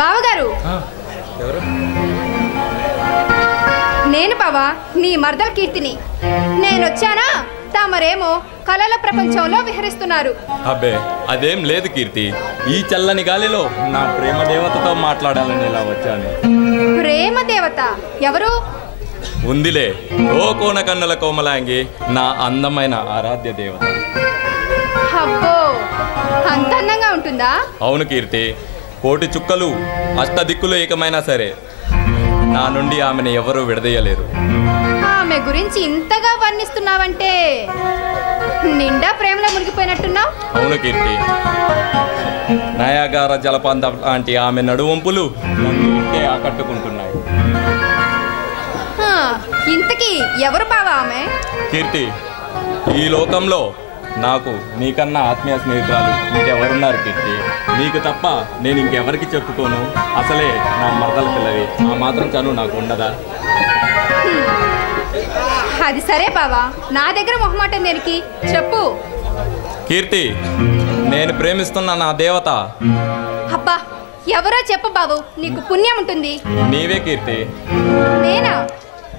బావగారు, నేను బావా నీ మర్దల కీర్తిని. నేనొచ్చానా, తమరేమో కళల ప్రపంచంలో విహరిస్తున్నారు. అబ్బే అదేం లేదు కీర్తి, ఈ చల్లని గాలిలో నా ప్రేమ దేవతతో మాట్లాడాలని ఇలా వచ్చాను. ప్రేమ దేవత ఎవరు? ఉందిలే, ఓ కోన కన్నుల కోమలాంగి, నా అందమైన ఆరాధ్య దేవత. అబ్బో, అంత అందంగా ఉంటుందా? అవును కీర్తి, కోటి చుక్కలు అష్టదిక్కులు ఏకమైనా సరే నా నుండి ఆమెను ఎవరూ విడదీయలేరు. ఆమె గురించి ఇంతగా వర్ణిస్తున్నావంటే నిండా ప్రేమలో మునిగిపోయినట్టున్నావు. అవును కీర్తి, నయాగార జలపాతం లాంటి ఆమె నడువంపులు నన్ను ఇంటే ఆకట్టుకుంటున్నాయి. ఇంతకీ ఎవరు బావా ఆమె? కీర్తి, ఈ లోకంలో నాకు నీకన్నా ఆత్మీయ స్నేహితురాలు ఇంకెవరున్నారు కీర్తి? నీకు తప్ప నేను ఇంకెవరికి చెప్పుకోను. అసలే నా మరదల పిల్లవి, ఆ మాత్రం చనువు నాకు ఉండదా? అది సరే బావా, నా దగ్గర మొహమాటం దేనికి చెప్పు. కీర్తి, నేను ప్రేమిస్తున్న నా దేవత. అబ్బా, ఎవరో చెప్పు బాబు, నీకు పుణ్యం ఉంటుంది. నీవే కీర్తి. నేనా?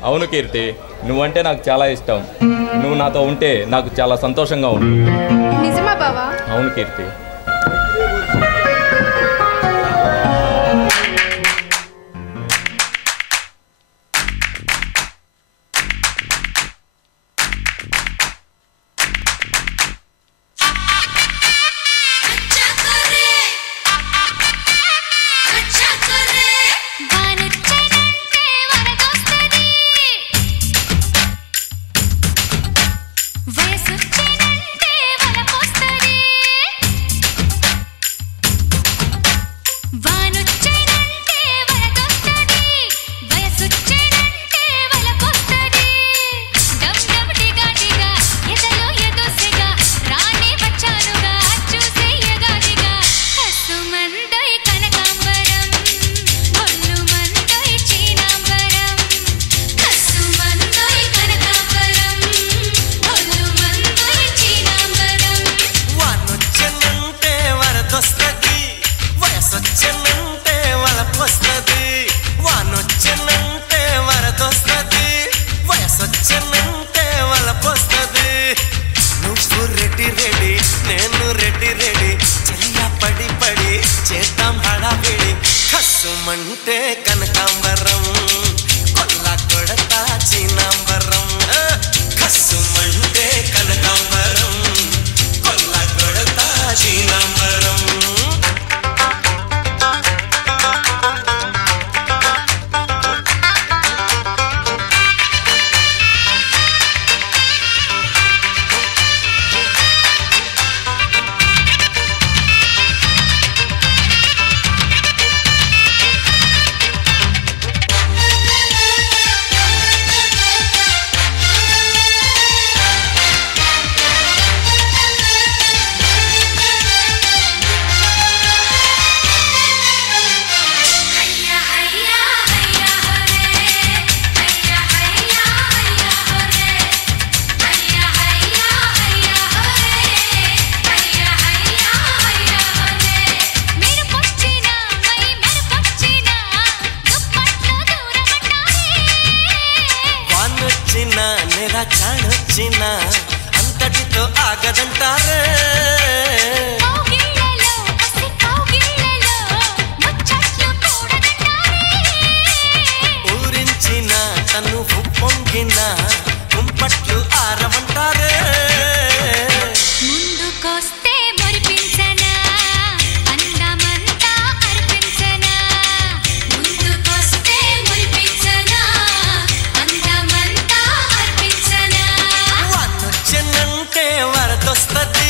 అవును కీర్తి, నువ్వంటే నాకు చాలా ఇష్టం. నువ్వు నాతో ఉంటే నాకు చాలా సంతోషంగా ఉంటుంది. నిజమా బావా? అవును కీర్తి. అంతటితో ఆగదంటారే. ఊరించిన తను పొంగిన కుంపట్లు ఆరవంటారే. ముందుకొస్తే మురిపించనా, అందమంతా అర్పించనా. ముందుకొస్తే మురిపించనా, అందమంతా అర్పించనా. వానొచ్చెనంటే వరదొస్తది,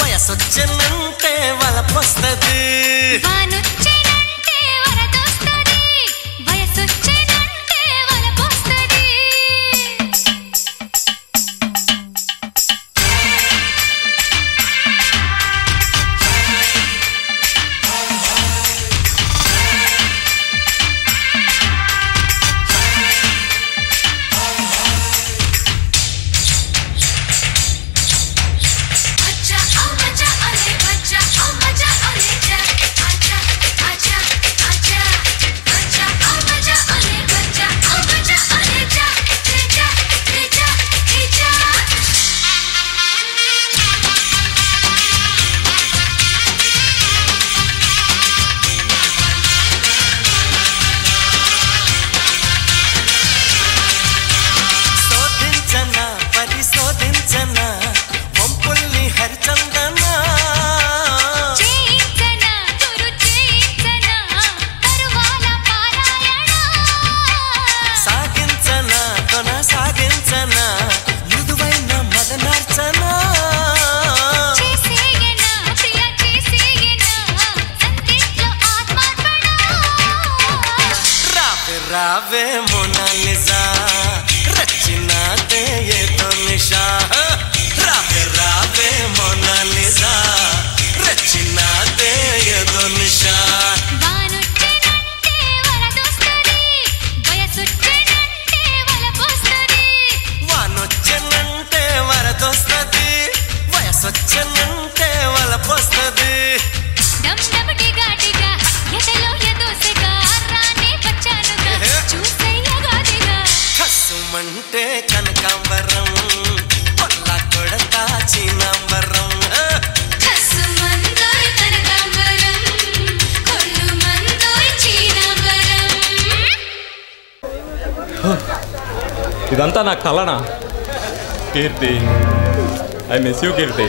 వయసొచ్చెనంటే వలపొస్తది. వానొచ్చెనంటే వరదొస్తది, వయసొచ్చెనంటే వలపొస్తది. రావే మోనాలిసా రచినాదే ఏదో నిషా రావే రావే మోనాలిసా రచినాదే ఏదో నిషా వానొచ్చెనంటే వరదొస్తది వయసొచ్చెనంటే వలపొస్తది కసుమంటే కనకాంబరం పొల్ల కొడతా చీనాంబరం ఇదంతా నా కలనా? కీర్తి, ఐ మిస్ యూ కీర్తి.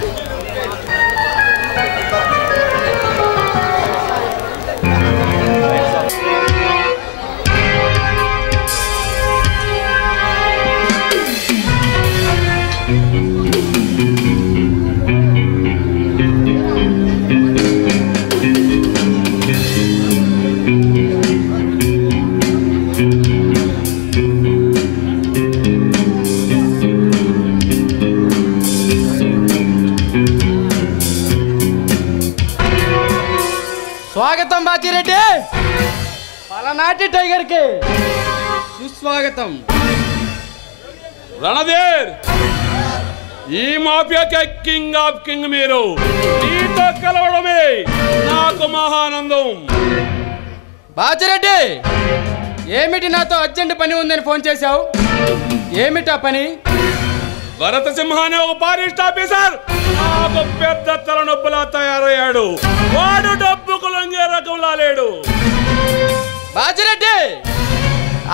స్వాగతం బాచిరెడ్డి, పలనాటి టైగర్ కి సుస్వాగతం. రణధీర్, ఈ మాఫియాకే కింగ్ ఆఫ్ కింగ్. మీరు నీతో కలవడమే నాకు మహానందం. బాచిరెడ్డి, ఏమిటి నాతో అర్జెంట్ పని ఉందని ఫోన్ చేశావు? ఏమిటా పని? భరత సింహ అనే ఒక ఫారెస్ట్ ఆఫీసర్ నాకు పెద్ద తలనొప్పిలా తయారయ్యాడు. వాడు డబ్బుకు లొంగే రకంలా లేడు. బాచిరెడ్డి,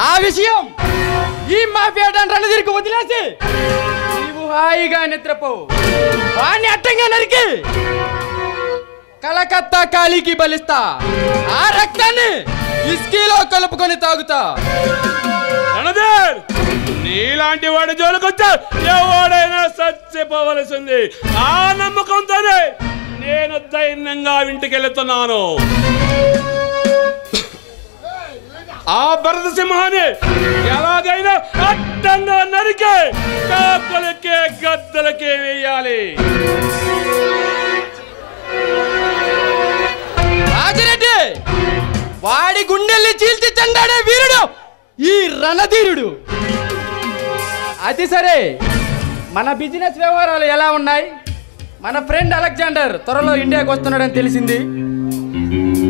ఆ విషయం ఈ మాఫియా రణధీర్కి వదిలేసి నీవు హాయిగా నిద్రపో. వాణ్ణి అడ్డంగా నరికి కలకత్తా కాళీకి బలిస్తా. ఆ రక్తాన్ని విస్కీలో కలుపుకొని తాగుతా. రణధీర్, నీలాంటి వాడి జోలికొచ్చా ఎవడైనా చచ్చిపోవలసింది. ఆ నమ్మకంతోనే నేను ధైర్యంగా ఇంటికి వెళుతున్నాను. ఆ భరత సింహాన్ని ఎలాగైనా అడ్డంగా నరికి కాకులకే గద్దలకే వేయాలి. రాజిరెడ్డి, వాడి గుండెల్ని చీల్చి చెండాడే వీరుడు ఈ రణధీరుడు. అది సరే, మన బిజినెస్ వ్యవహారాలు ఎలా ఉన్నాయి? మన ఫ్రెండ్ అలెగ్జాండర్ త్వరలో ఇండియాకి వస్తున్నాడని తెలిసింది.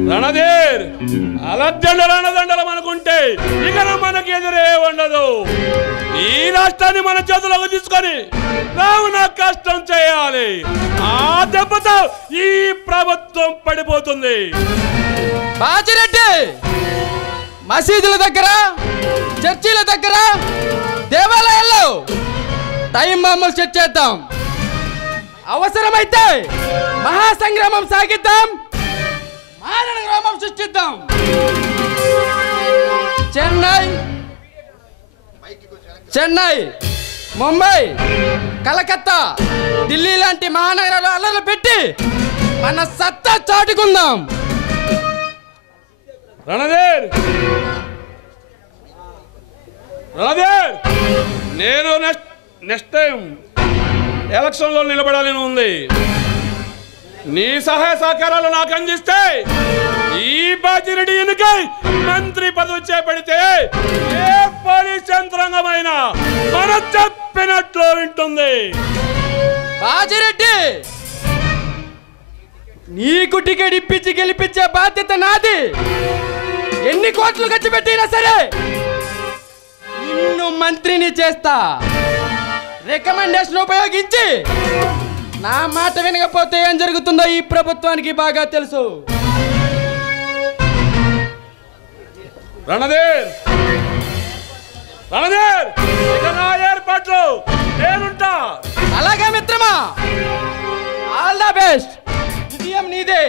రణధీర్, అలెగ్జాండర్ అన్నదండలం అనుకుంటే ఇక మనకి ఎదురే ఉండదు. ఈ రాష్ట్రాన్ని మన చేతులకు తీసుకొని రావున కష్టం చేయాలి. ఆ దెబ్బతో ఈ ప్రభుత్వం పడిపోతుంది. బాజిరెడ్డి, మసీదుల దగ్గర, చర్చిల దగ్గర, దేవాలయాల్లో టైం మామూలు సెట్ చేద్దాం. అవసరమైతే మహాసంగ్రామం సాగిద్దాం, మారణ గ్రామం సృష్టిద్దాం. చెన్నై, ముంబై, కలకత్తా, ఢిల్లీ లాంటి మహానగరాలు అల్లర్లు పెట్టి మన సత్తా చాటుకుందాం. రణధీర్, నేను నెక్స్ట్ టైం ఎలక్షన్లో నిలబడాలని ఉంది. నీ సహాయ సహకారాలు నాకు అందిస్తే ఈ బాజిరెడ్డి ఎన్నికై మంత్రి పదవి చేపడితే ఏ పోలీస్ యంత్రాంగమైన మనం చెప్పినట్లు వింటుంది. బాజిరెడ్డి, నీకు టికెట్ ఇప్పించి గెలిపించే బాధ్యత నాది. ఎన్ని కోట్లు ఖర్చు పెట్టినా సరే నిన్ను మంత్రిని చేస్తా. రికమెండేషన్ ఉపయోగించి నా మాట వినకపోతే ఏం జరుగుతుందో ఈ ప్రభుత్వానికి బాగా తెలుసు. రణధీర్, ఇక నా ఏర్పాట్లు నేనుంటా. అలాగే మిత్రమా, ఆల్ ద బెస్ట్. విజయం నీదే.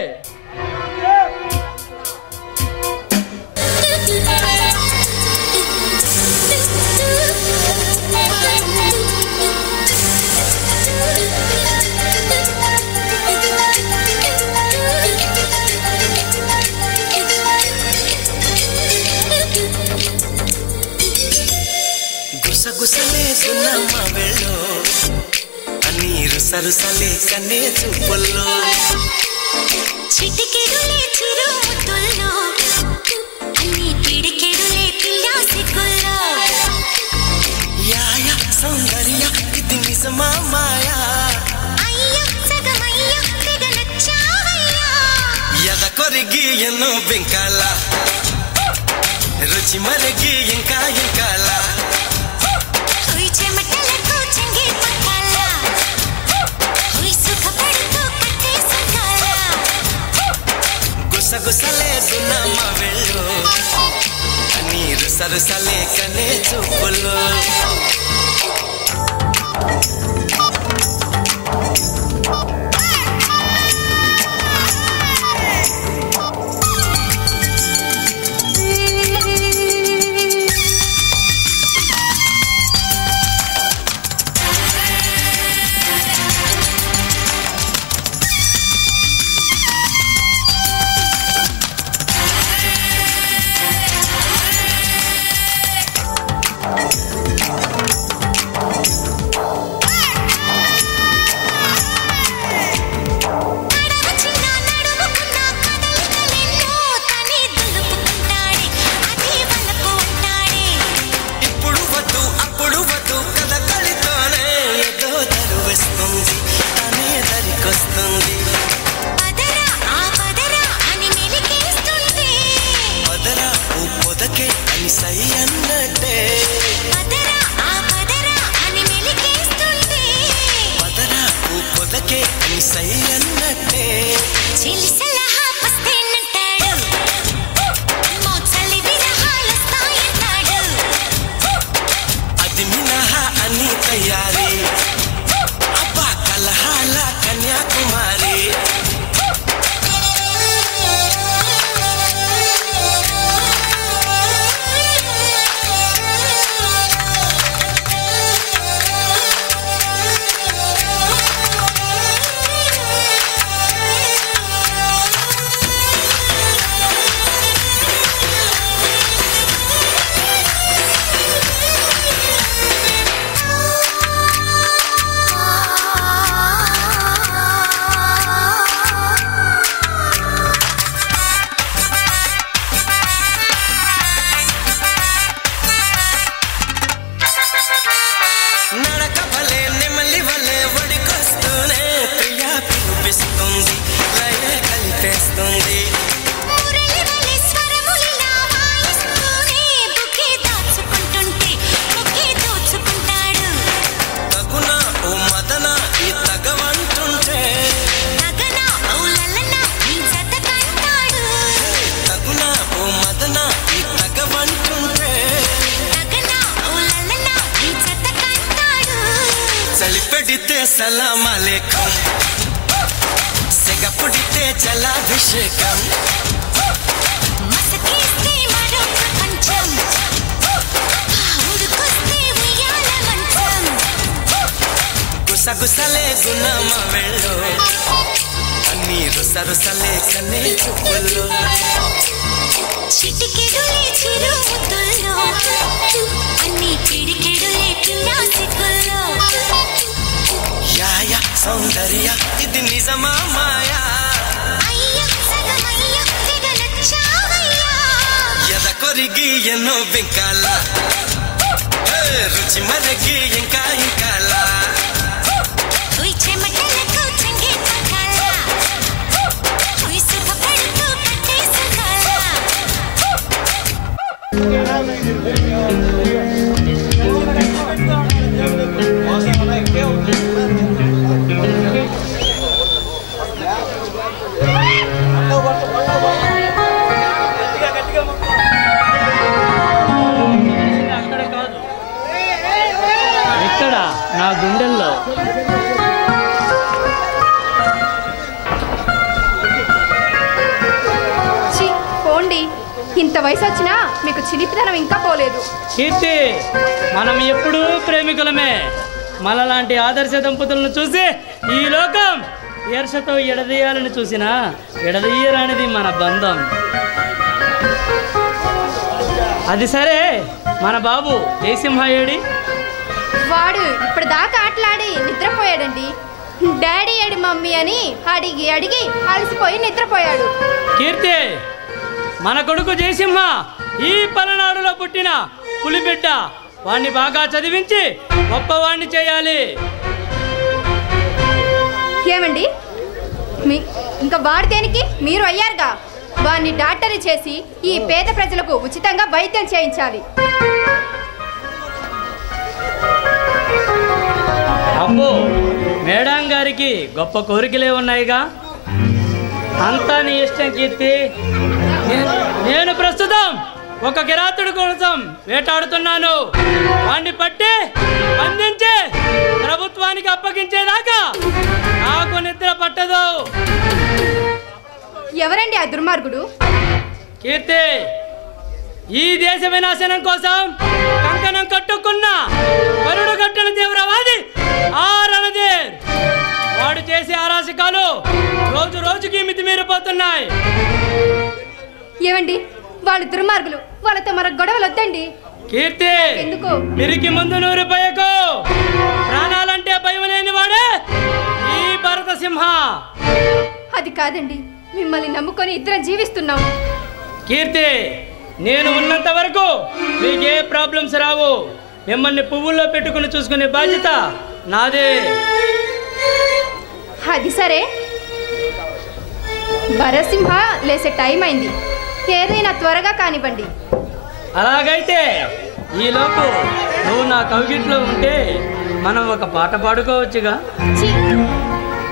గున్నమ్మ వెళ్ళో నీరు సరుసలే కన్నే చూపుల్లో చిటికెడులే చిరు ముద్దుల్లో అన్ని పిడికెడులే పిల్ల సిగ్గుల్లో యాయ సౌందర్య ఇది నిజమా మాయా అయ్య సగమయ్య తెగ నచ్చావయ్యా ఎద కొరిగి ఎన్నో బెంకాల రుచి మరిగి ఇంకా ఇంకాల హోయ్ చెమటలకు చెంగి పక్కాల హోయ్ సుఖపడుతూ కట్టే సుఖాల గుసగుసలే గున్నమ్మ వెళ్ళు నీరు సరుసలే కనే చూపుల్లో సలాం అలైకుం సెగపుడితే జలాభిషేకం మసకేస్తే మరో ప్రపంచం ఉడుకొస్తే ఉయ్యాల మంచం గుసగుసలే గున్నమ్మ వెళ్ళు అన్ని రుసరుసలే కన్నే చూపుల్లో చిటికెడులే చిరు ముద్దుల్లో అన్ని పిడికెడులే పిల్ల సిగ్గుల్లో యాయ సౌందర్య ఇది నిజమా మాయా అయ్య సగమయ్య తెగ నచ్చావయ్యా ఎద కొరిగి ఎన్నో బెంకాల రుచి మరిగి ఇంకా ఇంకాల హోయ్ చెమటలకు చెంగి పక్కాల హోయ్ సుఖపడుతూ కట్టే సుఖాల నా గుండెల్లో పోండి, ఇంత వయసు వచ్చినా మీకు చిలిపితనం ఇంకా పోలేదు. కీర్తి, మనం ఎప్పుడూ ప్రేమికులమే. మనలాంటి ఆదర్శ దంపతులను చూసి ఈ లోకం ఈర్షతో ఎడదీయాలని చూసినా ఎడదీయరానిది మన బంధం. అది సరే, మన బాబు జయసింహ ఏడి? వాడు ఇప్పటిదాకా ఆటలాడి నిద్రపోయాడండి. డాడీ ఏడి మమ్మీ అని అడిగి అడిగి అలసిపోయి నిద్రపోయాడు. కీర్తి, మన కొడుకు జయసింహ ఈ పలనాడులో పుట్టిన పులిబిడ్డ. వాణ్ణి బాగా చదివించి గొప్పవాణ్ణి చేయాలి. ఏమండి, ఇంకా వాడి దేనికి? మీరు అయ్యారుగా. వాడిని డాక్టరీ చేసి ఈ పేద ప్రజలకు ఉచితంగా వైద్యం చేయించాలి. అబ్బో, మేడం గారికి గొప్ప కోరికలే ఉన్నాయిగా. అంతా నీ ఇష్టం కీర్తి. నేను ప్రస్తుతం ఒక కిరాతుడి కోసం వేటాడుతున్నాను. వాణ్ణి పట్టి బంధించి ప్రభుత్వానికి అప్పగించేదాకా నాకు నిద్ర పట్టదు. ఎవరండి ఆ దుర్మార్గుడు? కీర్తి, ఈ దేశ వినాశనం కోసం కంకణం కట్టుకున్న కరుడు కట్టిన తీవ్రవాది ఆ రణధీర్. వాడు చేసే అరాచకాలు రోజు రోజుకి మితిమీరిపోతున్నాయి. ఏమండి, వాళ్ళు దుర్మార్గులు. వాళ్ళతో మనకు గొడవలు వద్దండి. కీర్తి, ఎందుకు? తిరిగి ముందు నూరిపోయకు. ప్రాణాలంటే భయం లేని వాడే ఈ భరత సింహ. అది కాదండి, మిమ్మల్ని నమ్ముకొని ఇద్దరం జీవిస్తున్నాం. కీర్తి, నేను ఉన్నంత వరకు మీకే ప్రాబ్లమ్స్ రావు. మిమ్మల్ని పువ్వుల్లో పెట్టుకుని చూసుకునే బాధ్యత నాదే. అది సరే, భరసింహ లేసే టైం అయింది. ఏదైనా త్వరగా కానివ్వండి. అలాగైతే ఈలోపు నువ్వు నా కవిగిట్లో ఉంటే మనం ఒక పాట పాడుకోవచ్చుగా. ఛీ,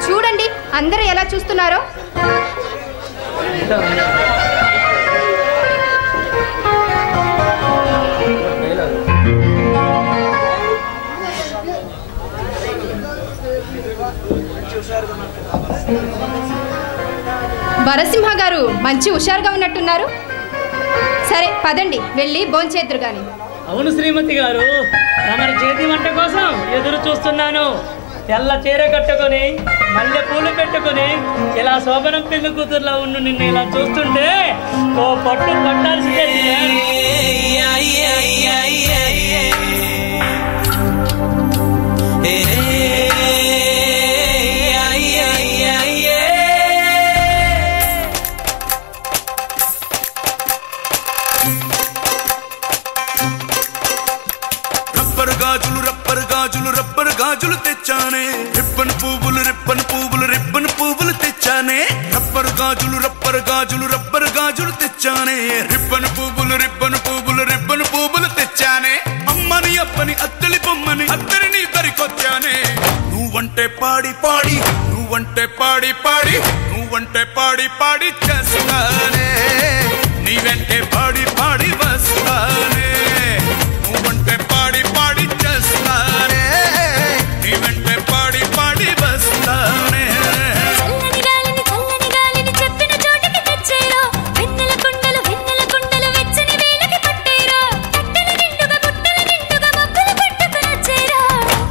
చూడండి అందరూ ఎలా చూస్తున్నారో. భరసింహ గారు మంచి హుషారుగా ఉన్నట్టున్నారు. సరే పదండి, వెళ్ళి భోంచేద్దురు గాని. అవును శ్రీమతి గారు, తమరి చేతి వంట కోసం ఎదురు చూస్తున్నాను. తెల్ల చీర కట్టుకొని మల్లె పూలు పెట్టుకొని ఇలా శోభనం పెళ్లి కూతురులా ఉండు. నిన్ను ఇలా చూస్తుంటే ఓ పట్టు పట్టాల్సిందే. రబ్బర్ గాజులు తెచ్చానే, రిబ్బన్ పువ్వులు రిబ్బన్ పువ్వులు తెచ్చానే. రబ్బర్ గాజులు తెచ్చానే, రిబ్బన్ పువ్వులు తెచ్చానే. అమ్మని అప్పని అత్తలి బొమ్మని అత్తరిని దరికొచ్చానే. నువ్వంటే పాడి పాడి చేస్తానే, నీ వెంటే పాడి పాడి వస్తానే. నువ్వంటే పాడి పాడి చేస్తానే, నీ వెంటే పాడి పాడి వస్తానే. చల్లని గాలిని చెప్పిన చోటికి తెచ్చేరో, వెన్నెల కుండలు వెచ్చని వేళకి పట్టేరో. తట్టెల నిండుగా బుట్టల నిండుగా మబ్బులు పట్టుకుని వచ్చేరో.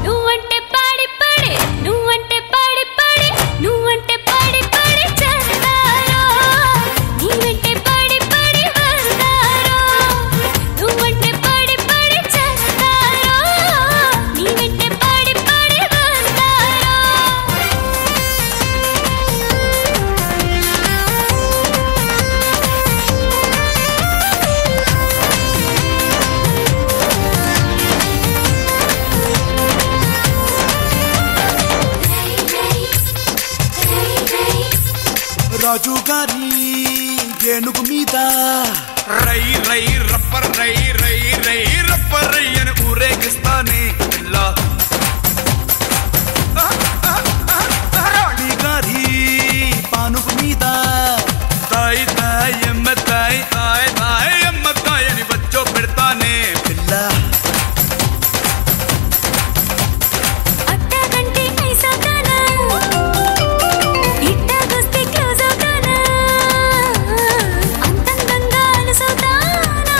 నువ్వంటే పాడి పాడి చేస్తారో, నీ వెంటే పాడి పాడి వస్తారో. నువ్వంటే పాడి చేస్తారో, నీ వెంటే పాడి వస్తారో. రాజు గారి ఏనుగు మీద రై రప్పర్ అని ఊరేగిస్తానే. రాణి గారి పానుగు మీద తాయి ఎమ్మ తాయి అని వచ్చో పెడతానే పిల్ల. అట్టగంటే ఐసవుతానా, ఇట్టగొస్తే క్లోజ్ అవుతానా, అంతంతంగా అలసవుతానా.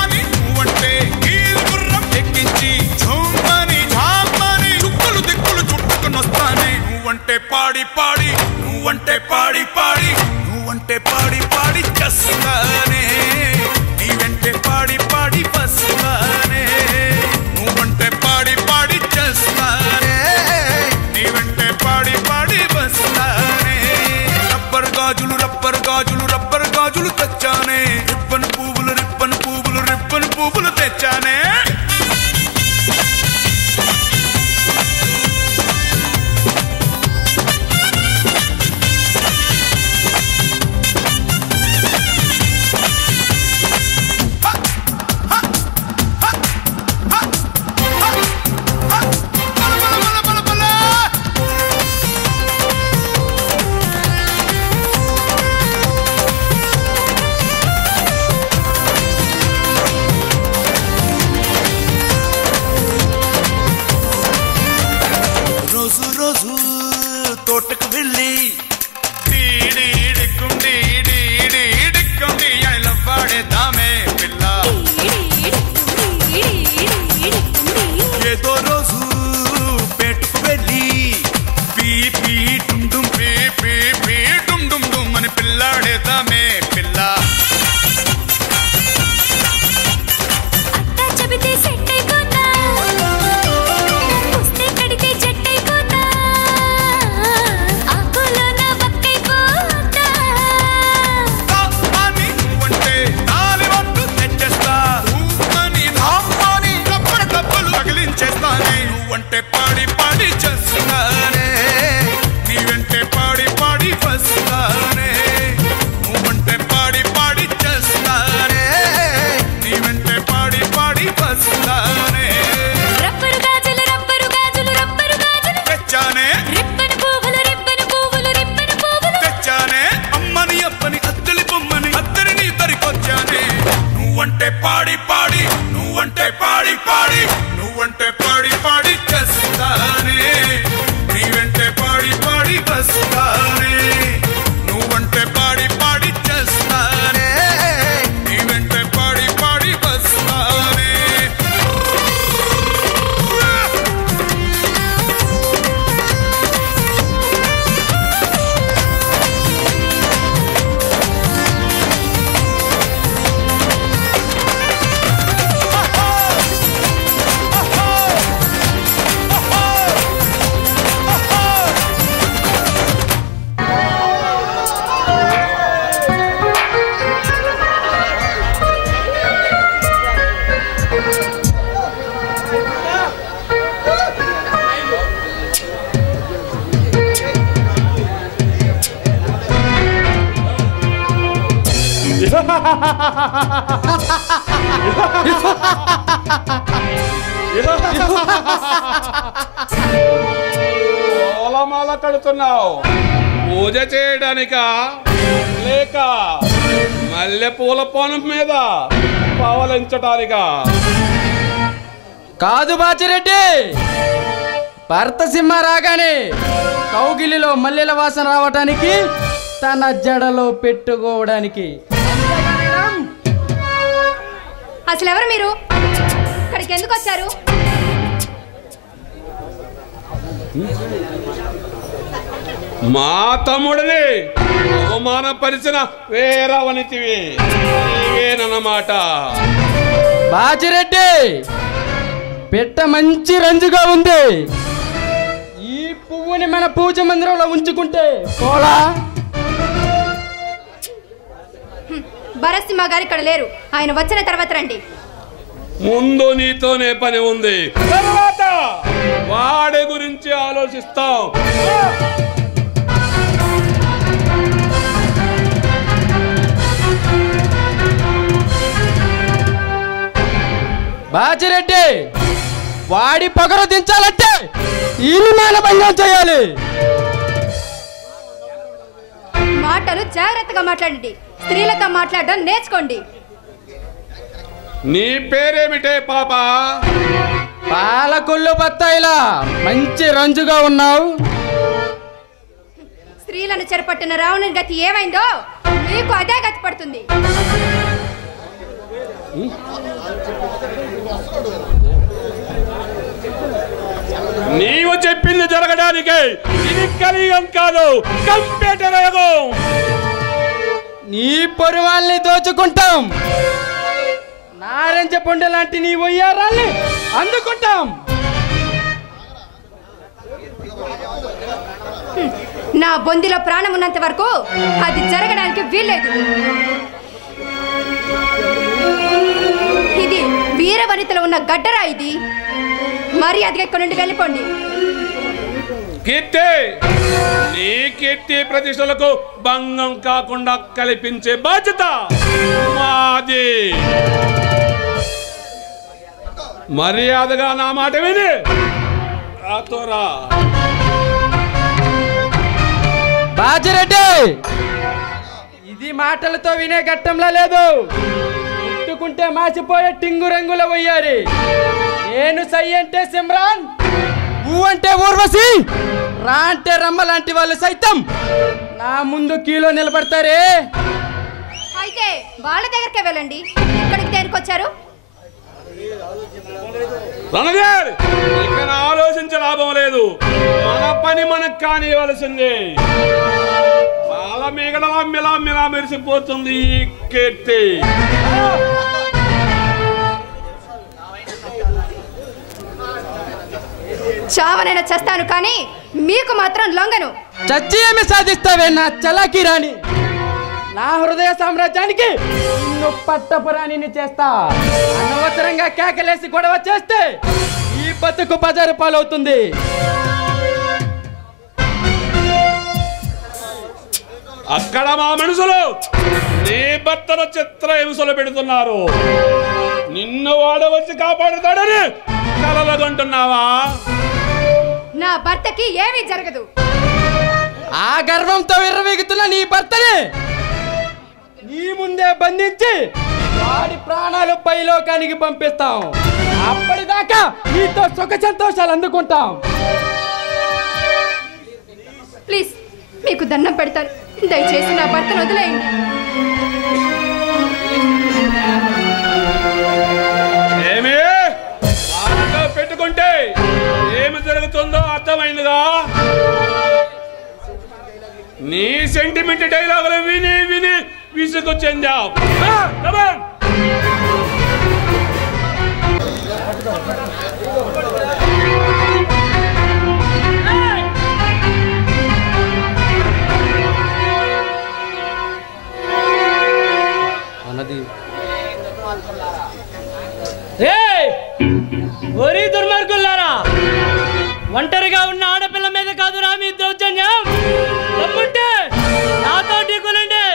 అని నువ్వంటే కీలు గుర్రం ఎక్కించి ఝుమ్మని చుక్కలు దిక్కులు చుట్టుకుని వస్తానే. నువ్వంటే పాడి పాడి చేస్తానే, నీ వెంటే పాడి పాడి వస్తానే. పువ్వులు తెచ్చానే రిబ్బన్ పువ్వులు రిబ్బన్ పువ్వులు రిబ్బన్ పువ్వులు తెచ్చానే తోటకు వెళ్ళి పాడేద్దామే పిల్ల ఏదో రోజు పేటుకు వెళ్ళి పీ పీ డుమ్ డుమ్ పీ పీ పీ డుమ్ డుమ్ డుమ్ అని పిల్లాడేద్దామే పిల్ల నువ్వంటే పాడి పాడి చేస్తానే నీ వెంటే పాడి పాడి వస్తానే నువ్వంటే పాడి పాడి చేస్తానే నీ వెంటే పాడి పాడి వస్తానే రబ్బరు గాజులు రబ్బరు గాజులు రబ్బరు గాజులు తెచ్చానే రిబ్బన్ పువ్వులు రిబ్బన్ పువ్వులు రిబ్బన్ పువ్వులు తెచ్చానే అమ్మని అప్పని అద్దలి బొమ్మని అద్దరిని దరికొచ్చానే నువ్వంటే పాడి పాడి నువ్వంటే పాడి పాడి నువ్వంటే పాడి పాడి చేస్తానే నీ వెంటే పాడి పాడి వస్తానే నువ్వంటే పాడి పాడి చేస్తానే నీ వెంటే పాడి పాడి వస్తానే ఓలమాల కడుతున్నావు పూజ చేయడానికా లేక మల్లెపూల పానం మీద పవలించటానికా? కాదు బాచిరెడ్డి, భర్త సింహ రాగానే కౌగిలిలో మల్లెల వాసన రావటానికి, తన జడలో పెట్టుకోవడానికి. అసలు ఎవరు మీరు? ఇక్కడికి ఎందుకు వచ్చారు? మా తమ్ముడిని అవమానపరిచిన వేరవనితివి నీవేనన్నమాట. బాచిరెడ్డి, పెట్ట మంచి రంజుగా ఉంది. ఈ పువ్వుని మన పూజ మందిరంలో ఉంచుకుంటే పోలా? భరసింహ గారు ఇక్కడ లేరు, ఆయన వచ్చిన తర్వాత రండి. ముందు నీతోనే పని ఉంది, తర్వాత వాడి గురించి ఆలోచిస్తాం. బాచిరెడ్డి, వాడి పొగరు దించాలంటే ఇల్లు భంగం చేయాలి. మాటలు జాగ్రత్తగా మాట్లాడండి, స్త్రీలతో మాట్లాడడం నేర్చుకోండి. నీ పేరేమిటే పాప? పాలకొల్లు బత్తాయిలా మంచి రంజుగా ఉన్నావు. స్త్రీలను చెరపట్టిన రావణుని గతి ఏమైందో నీకు అదే గతి పడుతుంది. నీవు చెప్పింది జరగడానికి ఇది కలియుగం కాదు, కంప్యూటర్ యుగం. నీ పొరువాల్ని దోచుకుంటాం, నారింజ పొండ లాంటి నీ వయ్యారాల్ని అందుకుంటాం. నా బొందిలో ప్రాణం ఉన్నంత వరకు అది జరగడానికి వీల్లేదు. ఉన్న గడ్డరా ఇది? మర్యాదగా ఇక్కడ నుండి వెళ్ళిపోండి. కీర్తి, నీ కీర్తి ప్రతిష్టలకు భంగం కాకుండా కల్పించే బాధ్యత మాది. మర్యాదగా నా మాట విని రాతోరా. బాజిరెడ్డి, ఇది మాటలతో వినే ఘట్టంలా లేదు. ముట్టుకుంటే మాసిపోయే టింగు రంగుల వయ్యారి. నేను సై అంటే సిమ్రాన్, ఊ అంటే ఊర్వశి, రా అంటే రమ్మ లాంటి వాళ్ళు సైతం నా ముందు కీలో నిలబడతారే. అయితే వాళ్ళ దగ్గరికి వెళ్ళండి. ఇక్కడికి దేనికొచ్చారు? రణధీర్, ఇక్కడ ఆలోచించే లాభం లేదు. మన పని మనకు కానివ్వాల్సింది. వాళ్ళ మిగడలా మిలా మిలా మెరిసిపోతుంది ఈ కీర్తి. చావనైనా చేస్తాను కానీ మీకు మాత్రం లొంగను. చచ్చి ఏమి సాధిస్తావే నా చలాకీ రాణి? నా హృదయ సామ్రాజ్యానికి నిన్ను పట్టపురాణిని చేస్తా. అనవసరంగా కేకలేసి గొడవ చేస్తే ఈ బతుకు బజారు పాలవుతుంది. అక్కడ మా మనుషులు నీ భర్తను చిత్ర హింసలు పెడుతున్నారు. నిన్ను వాడు వచ్చి కాపాడుతాడని కలలుగంటున్నావా? నా భర్తకి ఏమీ జరగదు. ఆ గర్వంతో విర్రవీగుతున్న నీ భర్తని నీ ముందే బంధించి వాడి ప్రాణాలు పైలోకానికి పంపిస్తాం. అప్పటిదాకా నీతో సుఖ సంతోషాలు అందుకుంటాం. ప్లీజ్, మీకు దండం పెడతాను. దయచేసి నా భర్తను వదిలేయండి. ఏమి పెట్టుకుంటే ఏమి జరుగుతుందో అర్థమైందిగా. నీ సెంటిమెంట్ డైలాగులు విని విని విసుగు చెందావు. ఒరి దుర్మార్గులారా, ఒంటరిగా ఉన్న ఆడపిల్ల మీద కాదురా మీ దౌర్జన్యం. దమ్ముంటే నాతో ఢీకొనండి.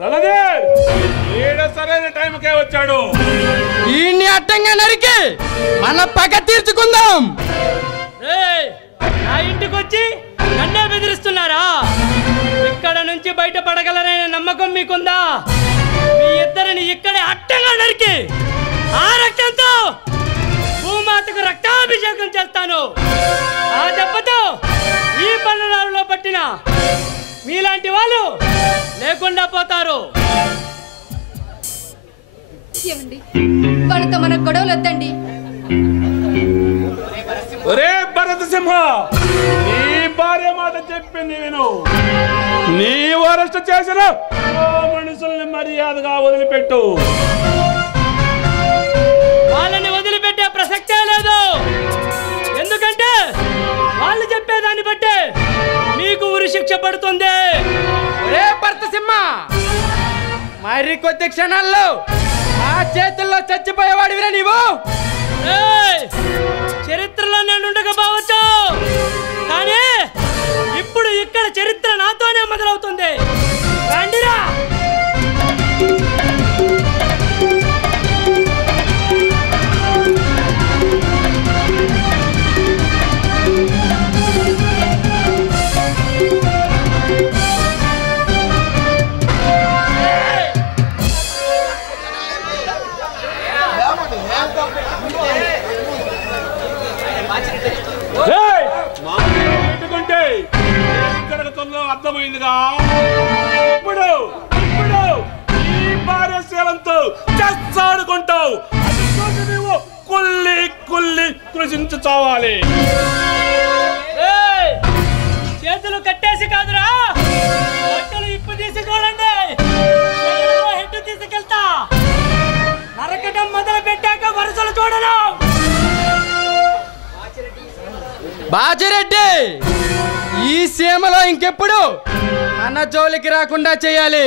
రణధీర్, వీడు సరైన టైంకే వచ్చాడు. ఈయన్ని అడ్డంగా నరికి మన పగ తీర్చుకుందాం. నా ఇంటికి వచ్చి నన్నే బెదిరిస్తున్నారా? ఇక్కడ నుంచి బయటపడగలరనే నమ్మకం మీకుందా? మీ ఇద్దరిని ఇక్కడే అడ్డంగా నరికి ఆ రక్తంతో భూమాతకు రక్తాభిషేకం చేస్తాను. ఆ దెబ్బతో ఈ పల్లెలో పట్టిన మీలాంటి వాళ్ళు లేకుండా పోతారు. ఏమండి, వాళ్ళతో మన గొడవలు వద్దండి. ఒరే భరత సింహ, నీ భార్య మాట చెప్పింది విను. నీ వరస్ట్ చేసిన మనుషుల్ని మర్యాదగా వదిలిపెట్టు. వాళ్ళని వదిలిపెట్టే ప్రసక్తే లేదు. ఎందుకంటే వాళ్ళు చెప్పేదాన్ని బట్టే మీకు ఉరి శిక్ష పడుతుంది. ఒరే భర్త సింహ, మరి కొద్ది క్షణాల్లో ఆ చేతుల్లో చచ్చిపోయేవాడివిరా నీవు. చరిత్రలో నేను ఉండకపోవచ్చు, కానీ ఇప్పుడు ఇక్కడ చరిత్ర నాతోనే మొదలవుతుంది. రండిరా. పెట్టుకుంటే ఏం జరుగుతుందో అర్థమైందిగా. ఇప్పుడు ఇప్పుడు ఈ భార్యశీలంతో చేస్తాడుకుంటావు. అది చూసి నువ్వు కుల్లి కుల్లి కృషించి చావాలి. చేతులు కట్టేసి కాదురా, బట్టలు ఇప్పు తీసి చూడండి. హెడ్ తీసుకెళ్తా. నరకటం మొదలు పెట్టాక వరుసలు చూడను. బాజిరెడ్డి, ఈ సీమలో ఇంకెప్పుడు మన జోలికి రాకుండా చేయాలి.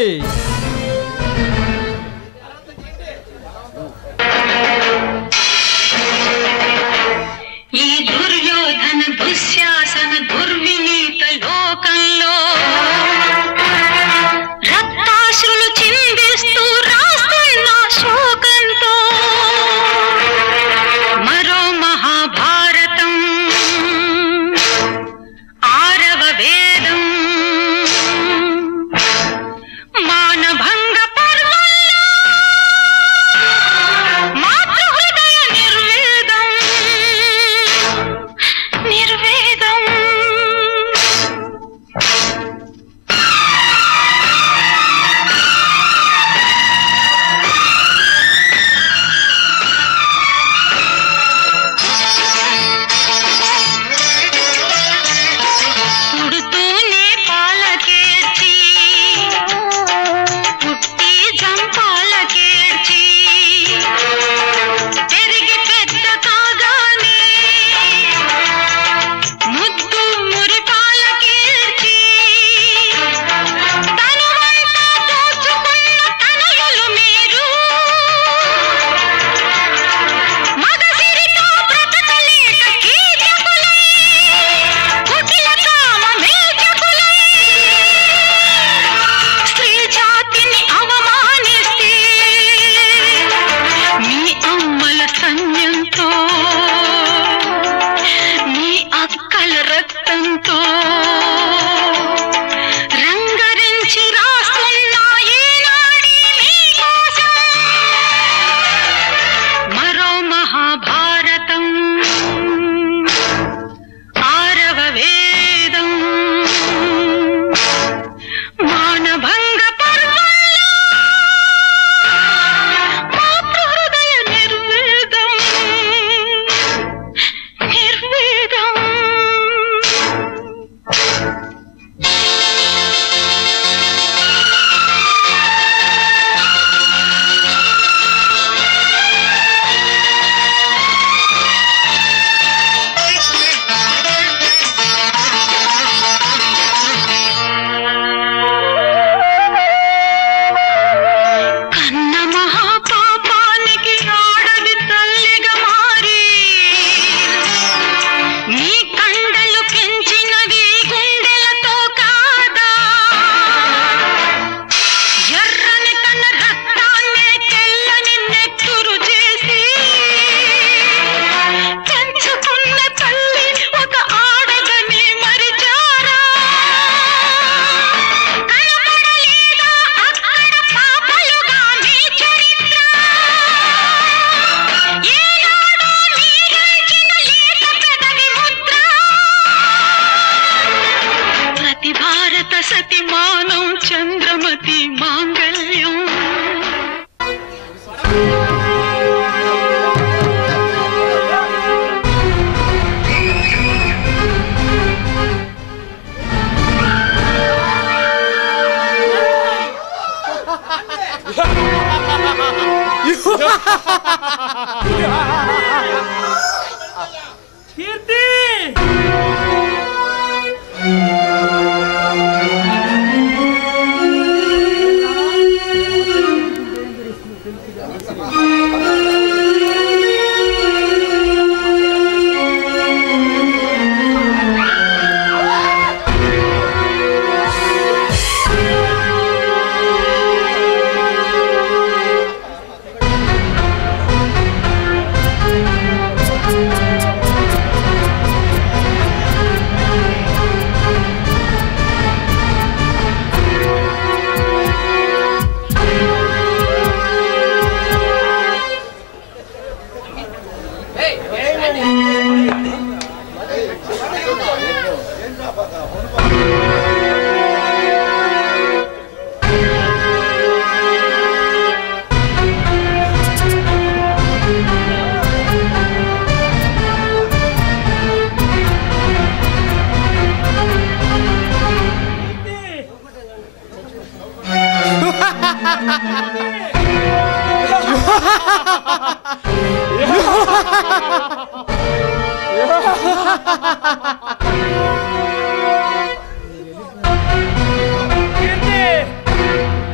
కీర్తి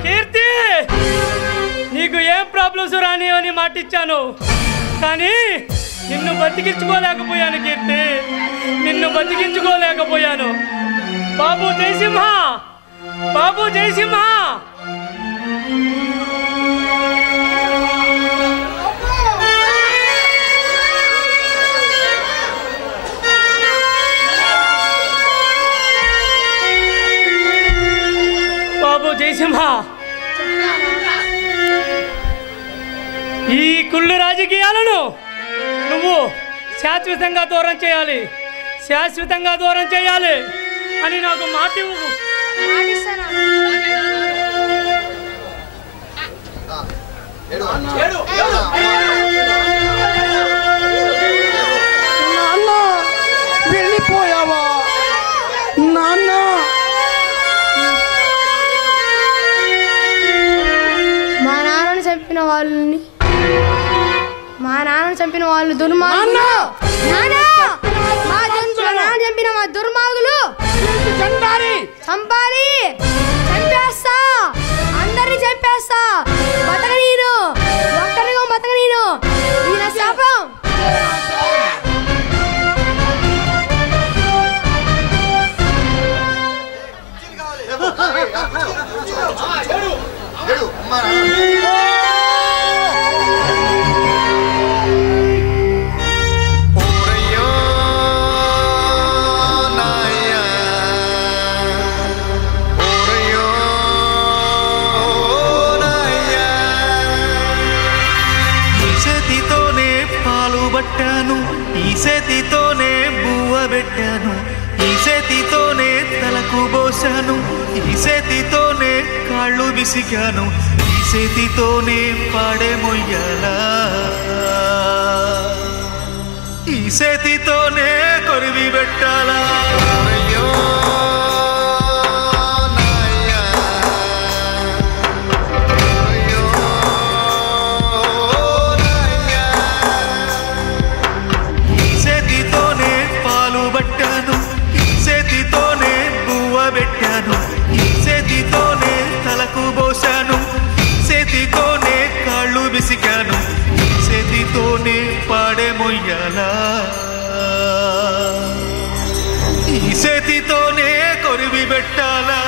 కీర్తి నీకు ఏం ప్రాబ్లమ్స్ రాని అని మాటిచ్చాను, కానీ నిన్ను బతికించుకోలేకపోయాను కీర్తి, నిన్ను బతికించుకోలేకపోయాను. బాబు జయసింహ, బాబు జయసింహ. బాబు జయసింహ, ఈ కుళ్ళు రాజకీయాలను నువ్వు శాశ్వతంగా దూరం చేయాలి, శాశ్వతంగా దూరం చేయాలి అని నాకు మాట ఇవ్వు. నాన్న వెళ్ళిపోయావా నాన్న? మా నాన్నని చంపిన వాళ్ళు దుర్మార్గులు. మా నాన్న చంపిన మా దుర్మార్గులు చంపాలి, చంపేస్తా, అందరినీ చంపేస్తా, బతకనీను, ఒక్కరిగా బతకనీను. ఇది నా శాపం. ఈ చేతితోనే బువ్వ పెట్టాను, ఈ చేతితోనే తలకు పోసాను, ఈ చేతితోనే కాళ్ళు విసిగాను, ఈ చేతితోనే పాడే మొయ్యాలా, ఈ చేతితోనే కొరివి పెట్టాలా. ఈ చేతితోనే తలకు పోసాను, చేతితోనే కాళ్ళు విసిగాను, చేతితోనే పాడే మొయ్యాలా, ఈ చేతితోనే కొరివి పెట్టాలా.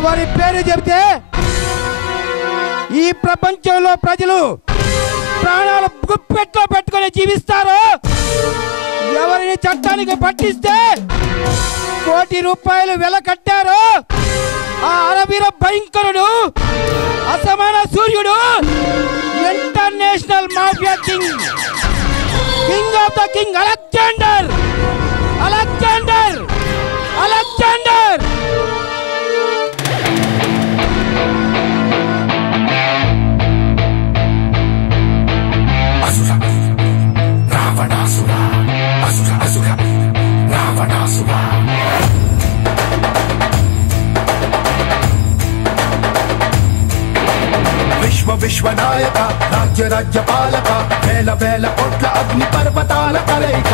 ఎవరి పేరు చెబితే ఈ ప్రపంచంలో ప్రజలు ప్రాణాలు గుప్పెట్లో పెట్టుకొని జీవిస్తారో, ఎవరిని చట్టానికి పట్టిస్తే కోటి రూపాయలు వెల కట్టారో ఆ అరవీర భయంకరుడు, అసమాన సూర్యుడు international mafia king of the king Alexander Alexander Alexander. అసుర రావణాసుర అసుర అసుర రావణాసుర. విశ్వనాయక రాజ్య రాజ్యపాలక వేల వేల కోట్ల అగ్ని పర్వతాల కలయిక.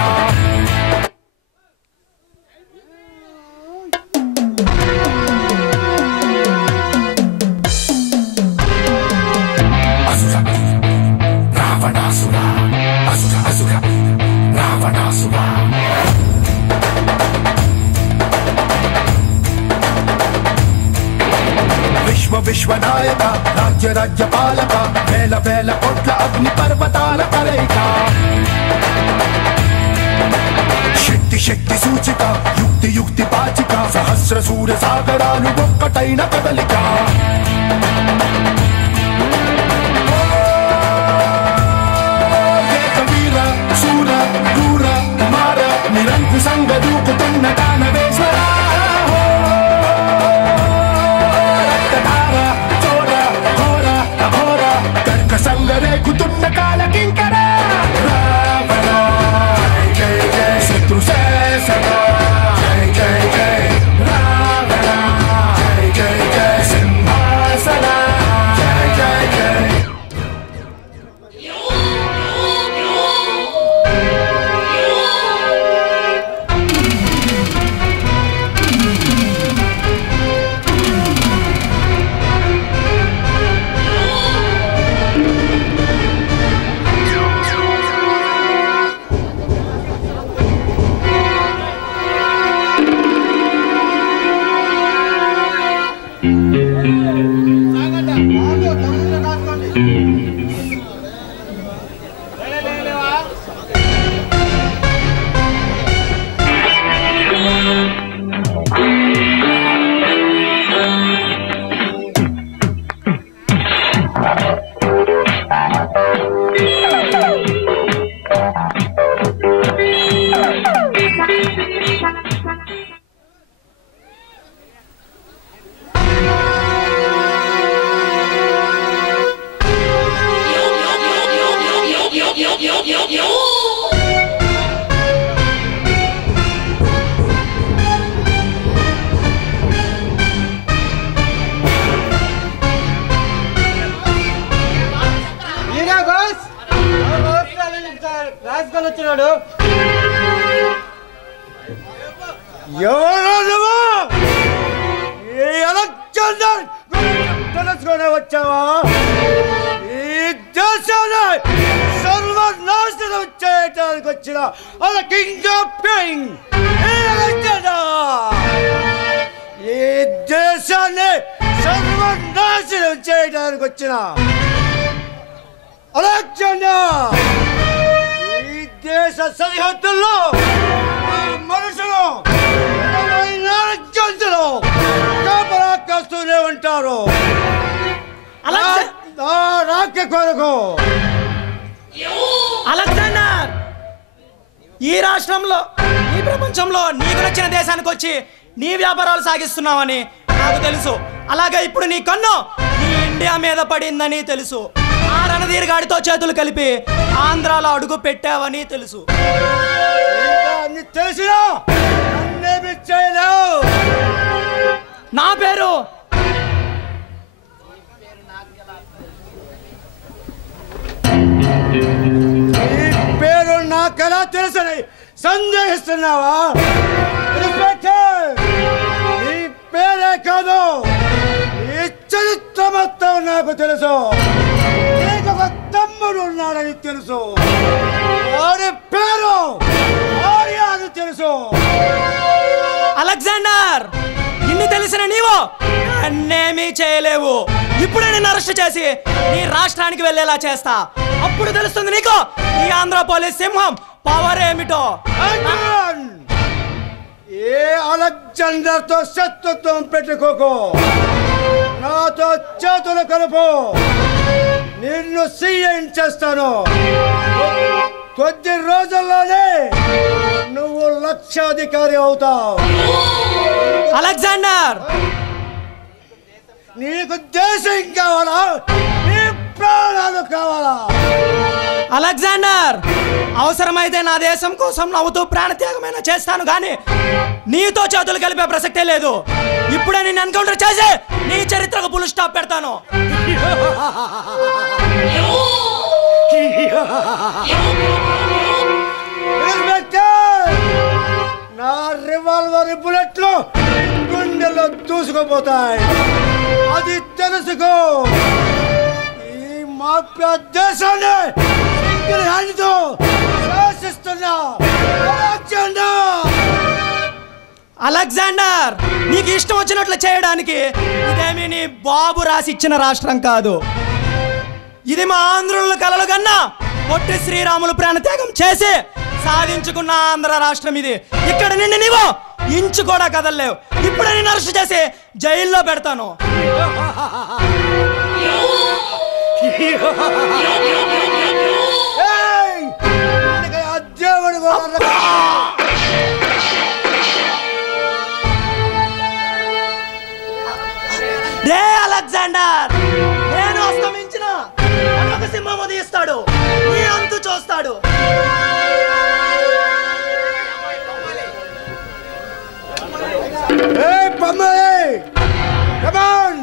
అసుర రావణాసుర అసుర అసుర రావణాసుర. విశ్వనాయక రాజ్య రాజ్యపాలక వేల వేల కోట్ల అగ్ని పర్వతాల కలయిక. శక్తి శక్తి సూచిక యుక్తి యుక్తి పాచిక సహస్ర సూర్య సాగరాలు ఒక్కటైన కదలిక. ఏకవీర శూర క్రూర కుమార నిరంకుశంగా దూకుతున్న దానవేశ్వర. సంగరేకుతున్న కాలకింకర రావణ జయ జయ శత్రు శేషన జయ జయ జయ రావణ జయ జయ జయ సింహాసన జయ జయ జయ. రాసుకొచ్చాడు ఎవరు తెలుసుకునే వచ్చావా? ఈ దేశాన్ని సర్వనాశనం చేయడానికి వచ్చిన అలా కింగ్ ఆఫ్ కింగ్ ఈ దేశాన్ని సర్వనాశనం చేయడానికి వచ్చిన అలెగ్జాండర్ ఈ దేశ సరిహద్దుల్లో మనుషులు కాపలా కాస్తూనే ఉంటారు రాజ్య కొరకు. అలెగ్జాండర్, ఈ రాష్ట్రంలో ఈ ప్రపంచంలో నీకు నచ్చిన దేశానికి వచ్చి నీ వ్యాపారాలు సాగిస్తున్నావని నాకు తెలుసు. అలాగే ఇప్పుడు నీ కన్ను నీ ఇండియా మీద పడిందని తెలుసు. ఆ రణధీర్ గాడితో చేతులు కలిపి ఆంధ్రాలో అడుగు పెట్టావని తెలుసు. తెలిసినా చేయలేవు. నా పేరు నాకెలా తెలుసని సందేహిస్తున్నావా? నీ పేరే కాదు, ఈ చరిత్ర మొత్తం నాకు తెలుసు. నీకు ఒక తమ్ముడు ఉన్నాడని తెలుసు, వాడి పేరు ఆర్యాని తెలుసు. అలెగ్జాండర్, ఇన్ని తెలిసిన నీవు అన్నేమీ చేయలేవు. ఇప్పుడే నిన్ను అరెస్ట్ చేసి నీ రాష్ట్రానికి వెళ్ళేలా చేస్తా. అప్పుడు తెలుస్తుంది నీకు ఈ ఆంధ్ర పోలీస్ సింహం పవర్ ఏమిటో. ఏ అలెగ్జాండర్ తో శత్రుత్వం పెట్టుకోకు, నాతో చేతులు కలుపు. నిన్ను సీఎం చేస్తాను. కొద్ది రోజుల్లోనే నువ్వు లక్షాధికారి అవుతావు. అలెగ్జాండర్, నీకు దేశం కావాలా? నీ ప్రాణాలు కావాలా? అలెగ్జాండర్, అవసరమైతే నా దేశం కోసం నవ్వుతూ ప్రాణత్యాగమైనా చేస్తాను, కానీ నీతో చేతులు కలిపే ప్రసక్తే లేదు. ఇప్పుడే నేను ఎన్కౌంటర్ చేసి నీ చరిత్రకు ఫుల్ స్టాప్ పెడతాను. నా రివాల్వర్ బుల్లెట్లు గుండెల్లో దూసుకుపోతాయి, అది తెలుసుకో. ఈ మాఫియా దేశాన్ని సింగిల్ హ్యాండ్తో శాసిస్తున్నా. అలెగ్జాండర్, నీకు ఇష్టం వచ్చినట్లు చేయడానికి ఇదేమీ నీ బాబు రాసి ఇచ్చిన రాష్ట్రం కాదు. ఇది మా ఆంధ్రుల కలలు కన్నా పొట్టి శ్రీరాములు ప్రాణత్యాగం చేసి సాధించుకున్న ఆంధ్ర రాష్ట్రం ఇది. ఇక్కడ నిన్ను నీవు ఇంచు కూడా కదలలేవు. ఇప్పుడే నేను అరెస్ట్ చేసి జైల్లో పెడతాను. రే అలెగ్జాండర్, నేను అస్తమించిన ఒక సింహం ఉదయిస్తాడు, నీ అంతు చూస్తాడు. Hey, Pamela! Come on!